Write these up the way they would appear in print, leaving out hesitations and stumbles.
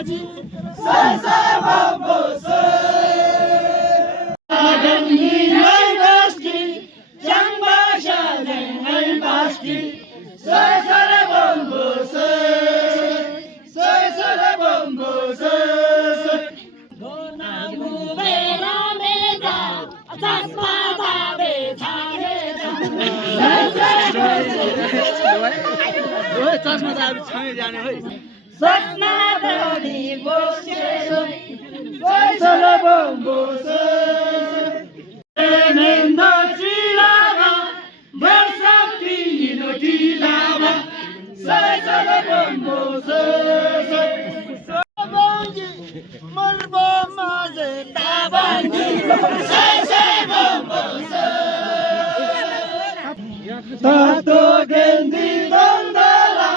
마지 살살범보스 아름이 알바스키 장바샤댕 알바스키 살살범보스 살살범보스 노나무베라메자 자스파다베 자레자 चस्मा त अब सँगै जाने है सस्मा दडी बोसेसो सैसला बम्बोसो नेन्द चिलामा वर्षा पिनो टिलामा सैसला बम्बोसो सबंगी मरबा माजे ताबंगी सैसला बम्बोसो तातो गेन्दी दंदला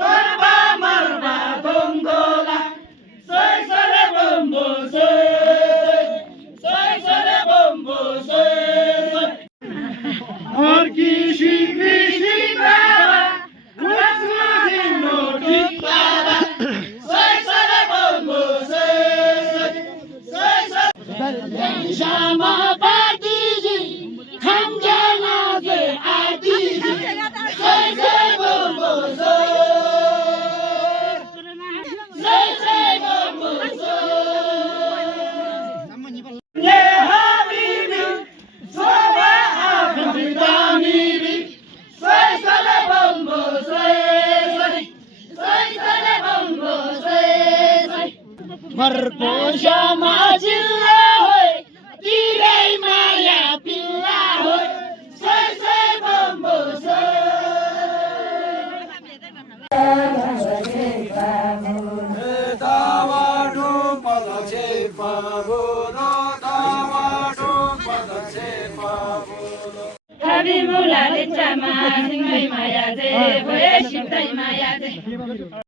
तरबा मरबा दंदला सोय सरे बम्बो सोय सरे बम्बो सोय और की शिक्री शिक्रावा रस्मा दिनो टिकावा सोय सरे बम्बो सोय सरे शामा पार्टीजी हम जाना दे मर्पोशा माजिल्ला होय तिरै माया पिल्ला होय सोय सोय bamboo Habibu la lecha ma, singay maya de, voy a shitay maya de.